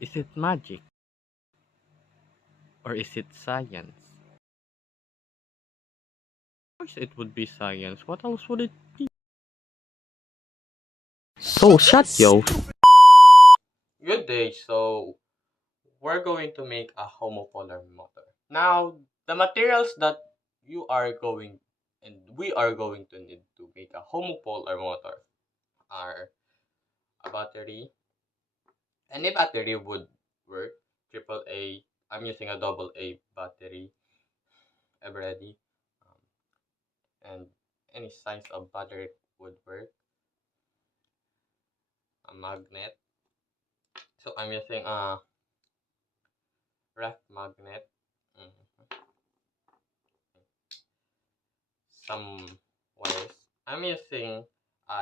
Is it magic? Or is it science? Of course it would be science. What else would it be? So shut yo. Good day. So we're going to make a homopolar motor. Now the materials that you are going and we are going to need to make a homopolar motor are a battery. Any battery would work. Triple A. I'm using a double A battery. Ever ready? And any size of battery would work. A magnet. So I'm using a ref magnet. Mhm. Some wires. I'm using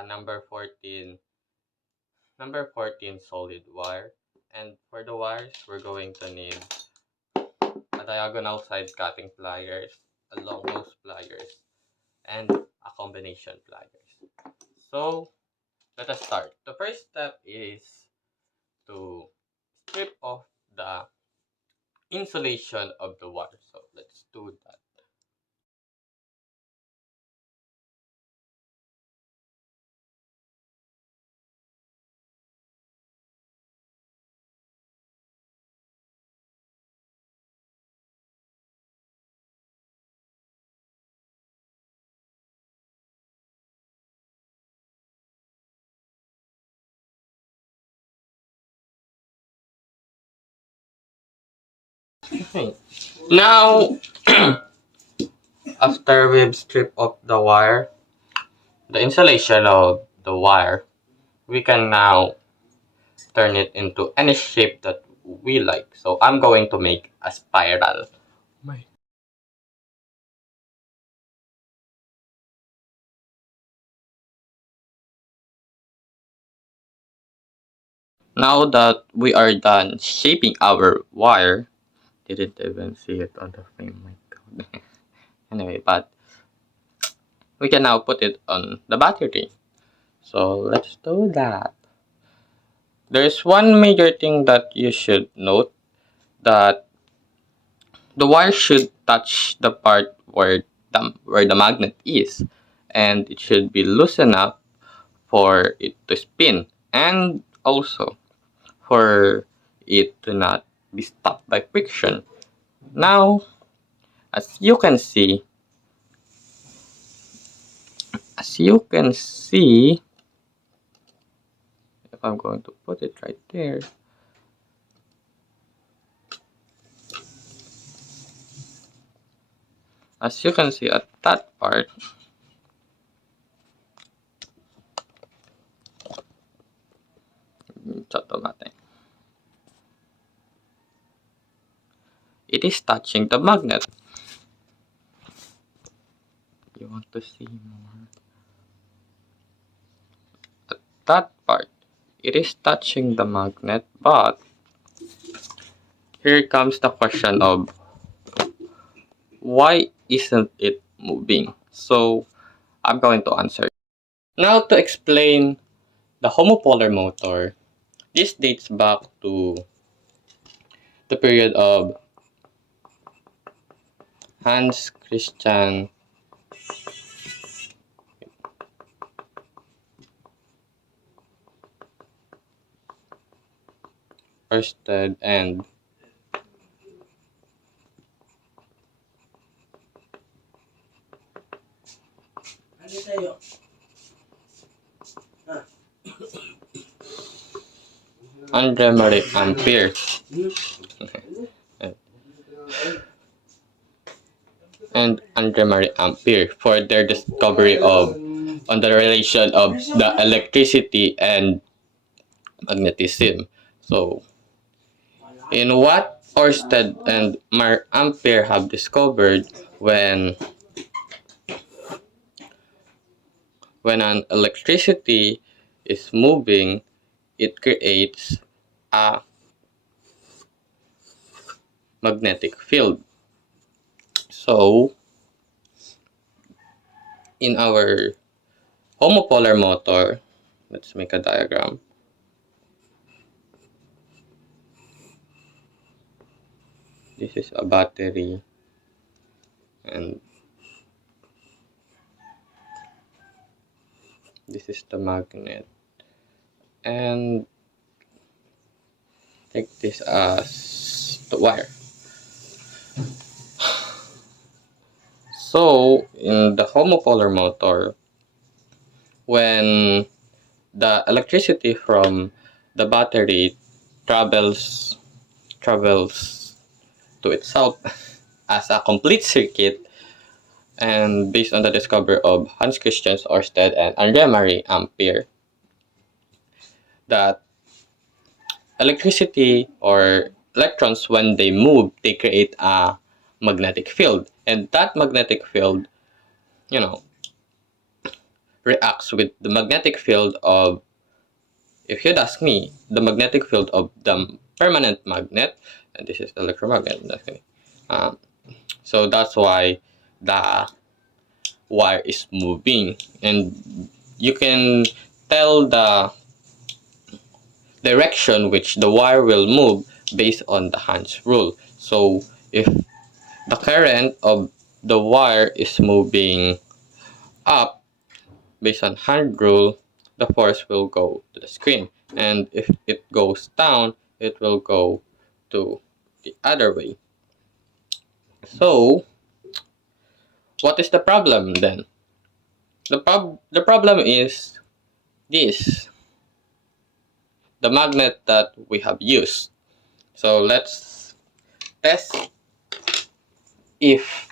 number 14 solid wire. And for the wires, we're going to need a diagonal side cutting pliers, a long nose pliers, and a combination pliers. So let us start. The first step is to strip off the insulation of the wire. So let's do that. Okay. Now, after we've stripped off the insulation of the wire, we can now turn it into any shape that we like. So I'm going to make a spiral. My. Now that we are done shaping our wire, didn't even see it on the frame, my god. Anyway, but we can now put it on the battery. So let's do that. There's one major thing that you should note, that the wire should touch the part where the magnet is, and it should be loose enough for it to spin, and also for it to not be stuck by friction. Now, as you can see, as you can see, if I'm going to put it right there, as you can see at that part, it is touching the magnet. You want to see more? At that part, it is touching the magnet, but here comes the question of why isn't it moving? So I'm going to answer. Now to explain the homopolar motor, this dates back to the period of Hans Christian Ørsted and Andre Marie Ampere. And Andre Marie Ampere for their discovery of on the relation of the electricity and magnetism. So, in what Ørsted and Ampere have discovered, when an electricity is moving, it creates a magnetic field. So, in our homopolar motor, let's make a diagram. This is a battery, and this is the magnet. And take this as the wire. So in the homopolar motor, when the electricity from the battery travels to itself as a complete circuit, and based on the discovery of Hans Christian Ørsted and Andrea Marie Ampere, that electricity or electrons, when they move, they create a magnetic field, and that magnetic field, you know, reacts with the magnetic field of, if you'd ask me, the magnetic field of the permanent magnet, and this is the electromagnet. Um, so that's why the wire is moving, and you can tell the direction which the wire will move based on the Hans rule. So if the current of the wire is moving up based on Hans rule, the force will go to the screen, and if it goes down, it will go to the other way. So what is the problem then? The problem is this, the magnet that we have used. So let's test if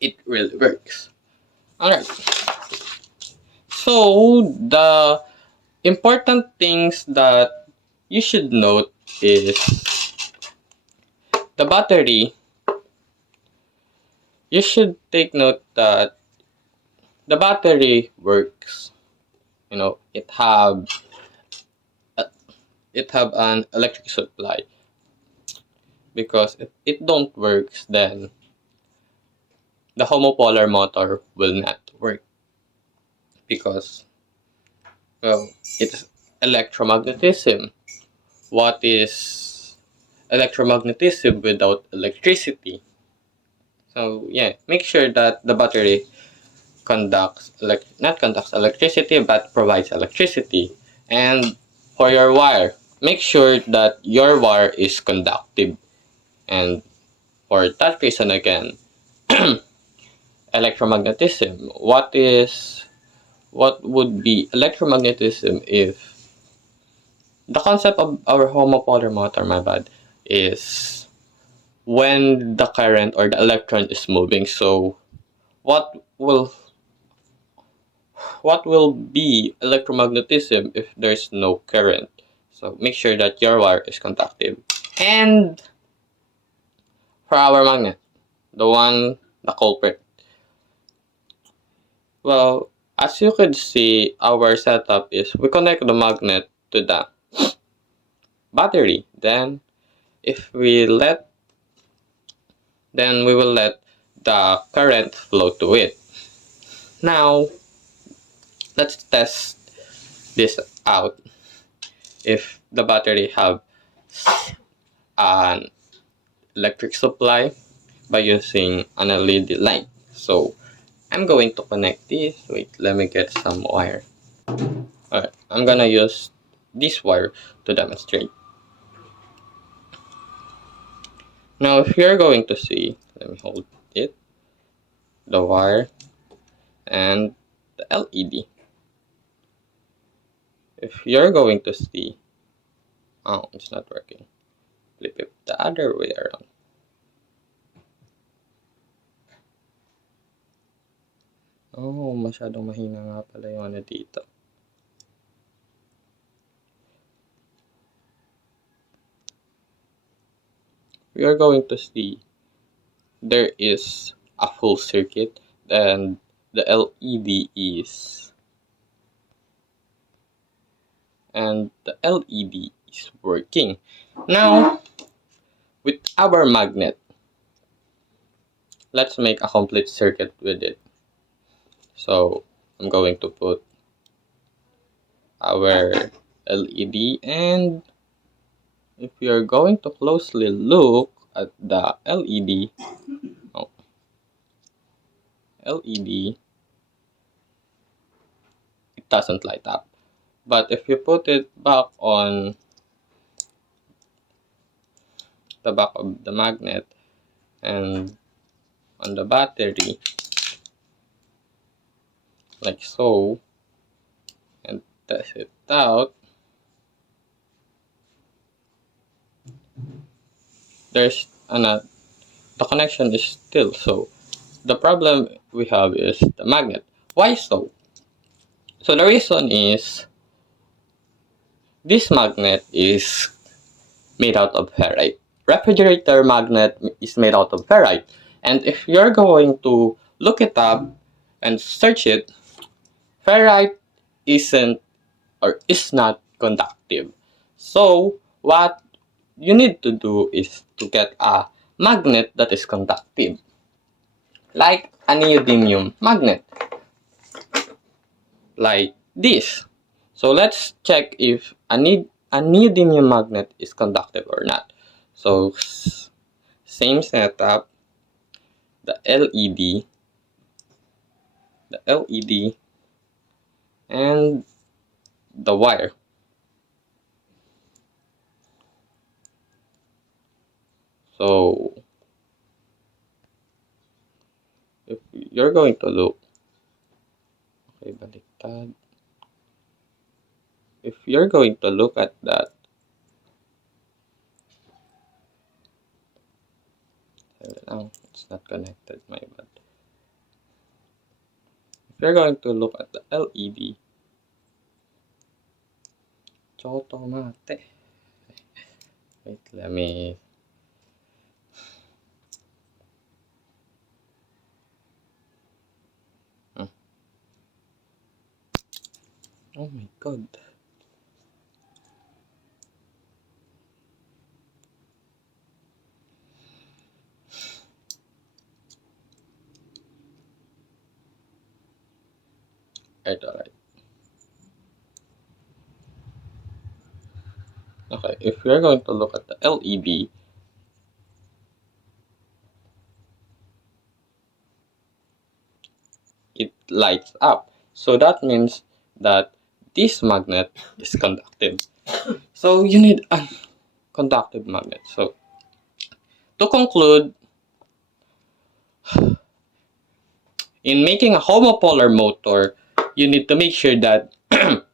it really works. Alright, so the important things that you should note is the battery. You should take note that the battery works. You know, it have an electric supply, because if it don't works, then the homopolar motor will not work, because, well, it's electromagnetism. What is electromagnetism without electricity? So yeah, make sure that the battery not conducts electricity, but provides electricity. And for your wire, make sure that your wire is conductive. And for that reason again, electromagnetism. What would be electromagnetism if the concept of our homopolar motor, my bad, is when the current or the electron is moving. So what will what will be electromagnetism if there's no current? So make sure that your wire is conductive. And for our magnet, the culprit. Well, as you could see, our setup is we connect the magnet to the battery. If we let, then we will let the current flow to it. Now, let's test this out. If the battery have an electric supply by using an LED light. So I'm going to connect this. Wait, let me get some wire. Alright, I'm gonna use this wire to demonstrate. Now if you're going to see, let me hold it, the wire and the LED. If you're going to see, oh, it's not working. Flip it the other way around. Oh, masyadong mahina nga pala yung ano dito. We are going to see there is a full circuit, and the LED is working. Now, with our magnet, let's make a complete circuit with it. So I'm going to put our LED, and if you're going to closely look at the LED, it doesn't light up. But if you put it back on the back of the magnet and on the battery, like so, and test it out, there's the connection is still so. The problem we have is the magnet. Why so? So the reason is this magnet is made out of ferrite. Refrigerator magnet is made out of ferrite. And if you're going to look it up and search it, ferrite isn't or is not conductive. So what you need to do is to get a magnet that is conductive, like a neodymium magnet, like this. So let's check if a neodymium magnet is conductive or not. So same setup, the LED, and the wire. So if you're going to look, okay, baliktad. If you're going to look at that, oh, it's not connected, my bad. If you're going to look at the LED, choto mate. Wait, let me. Oh my god. Alright. Okay, if you're going to look at the LED, it lights up. So that means that this magnet is conductive. So you need a conductive magnet. So to conclude, in making a homopolar motor, you need to make sure that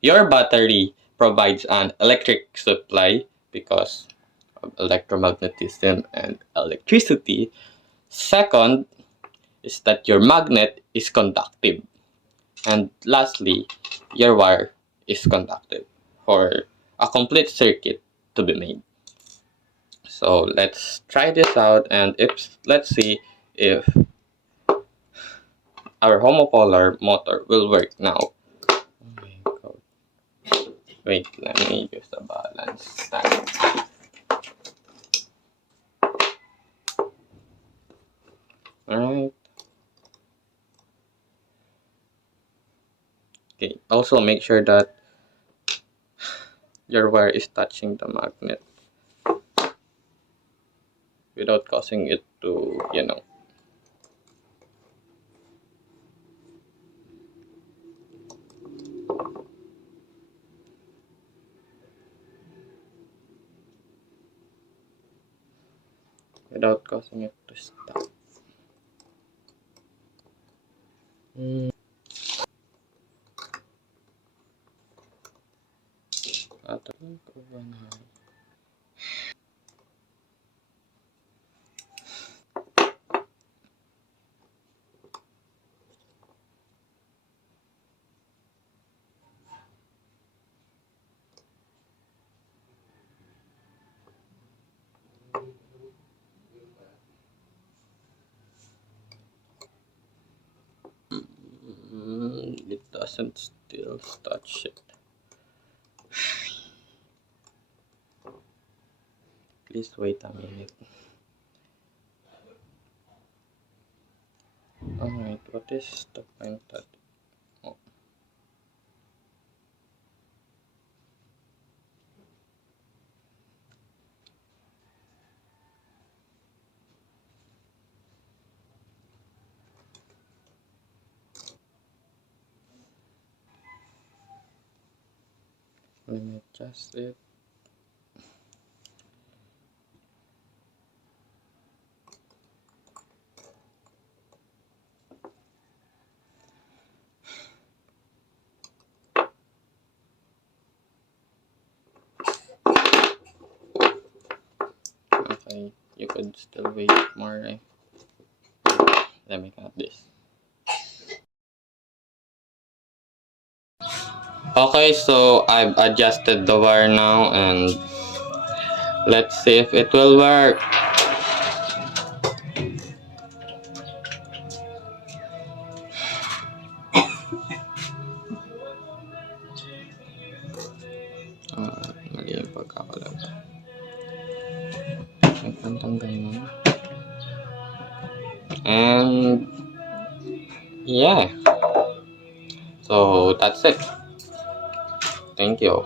your battery provides an electric supply because of electromagnetism and electricity. Second is that your magnet is conductive. And lastly, your wire is conductive for a complete circuit to be made. So let's try this out, and if let's see if our homopolar motor will work now. Oh my god. Wait, let me use the balance stand. Alright. Okay, also make sure that your wire is touching the magnet without causing it to, without causing it to stop. It doesn't still touch it. Please wait a minute. Alright, what is the point that... Oh. Let me adjust it. Okay, you could still wait more, right? Let me cut this. Okay, so I've adjusted the wire now, and let's see if it will work. Mali yung pagkakalagay. Nagpantanggal mo. And yeah, so that's it. Thank you.